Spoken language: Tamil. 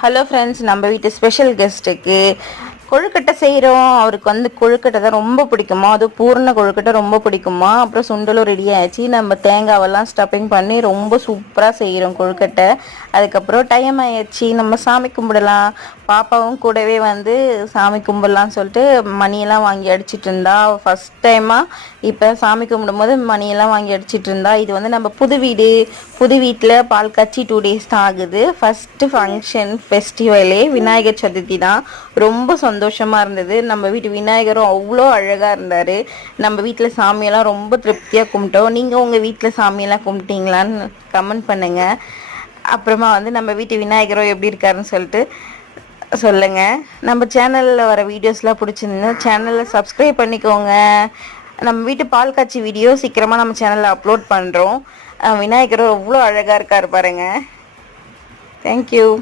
ஹலோ ஃப்ரெண்ட்ஸ், நம்ம வீட்டு ஸ்பெஷல் கெஸ்ட்டுக்கு கொழுக்கட்டை செய்கிறோம். அவருக்கு வந்து கொழுக்கட்டை தான் ரொம்ப பிடிக்குமா, அது பூர்ண கொழுக்கட்டை ரொம்ப பிடிக்குமா. அப்புறம் சுண்டலும் ரெடி ஆயிடுச்சு. நம்ம தேங்காவெல்லாம் ஸ்டப்பிங் பண்ணி ரொம்ப சூப்பராக செய்கிறோம் கொழுக்கட்டை. அதுக்கப்புறம் டைம் ஆயிடுச்சு, நம்ம சாமி கும்பிடலாம். பாப்பாவும் கூடவே வந்து சாமி கும்பிடலான்னு சொல்லிட்டு மணியெல்லாம் வாங்கி அடிச்சிட்டு இருந்தா. ஃபஸ்ட் டைமாக இப்போ சாமி கும்பிடும்போது மணியெல்லாம் வாங்கி அடிச்சிட்டு இருந்தா. இது வந்து நம்ம புது வீடு, புது வீட்டில் பால் காய்ச்சி 2 days தான் ஆகுது. ஃபஸ்ட்டு ஃபங்க்ஷன் ஃபெஸ்டிவலே விநாயகர் சதுர்த்தி தான். ரொம்ப சந்தோஷமாக இருந்தது. நம்ம வீட்டு விநாயகரும் அவ்வளோ அழகாக இருந்தார். நம்ம வீட்டில் சாமியெல்லாம் ரொம்ப திருப்தியாக கும்பிட்டோம். நீங்கள் உங்கள் வீட்டில் சாமியெல்லாம் கும்பிட்டீங்களான்னு கமெண்ட் பண்ணுங்கள். அப்புறமா வந்து நம்ம வீட்டு விநாயகரும் எப்படி இருக்காருன்னு சொல்லிட்டு சொல்லுங்கள். நம்ம சேனலில் வர வீடியோஸ்லாம் பிடிச்சிருந்தா சேனலை சப்ஸ்கிரைப் பண்ணிக்கோங்க. நம்ம வீட்டு பால் காய்ச்சி வீடியோ சீக்கிரமாக நம்ம சேனலில் அப்லோட் பண்ணுறோம். விநாயகரும் எவ்வளோ அழகாக இருக்கார் பாருங்கள். தேங்க்யூ.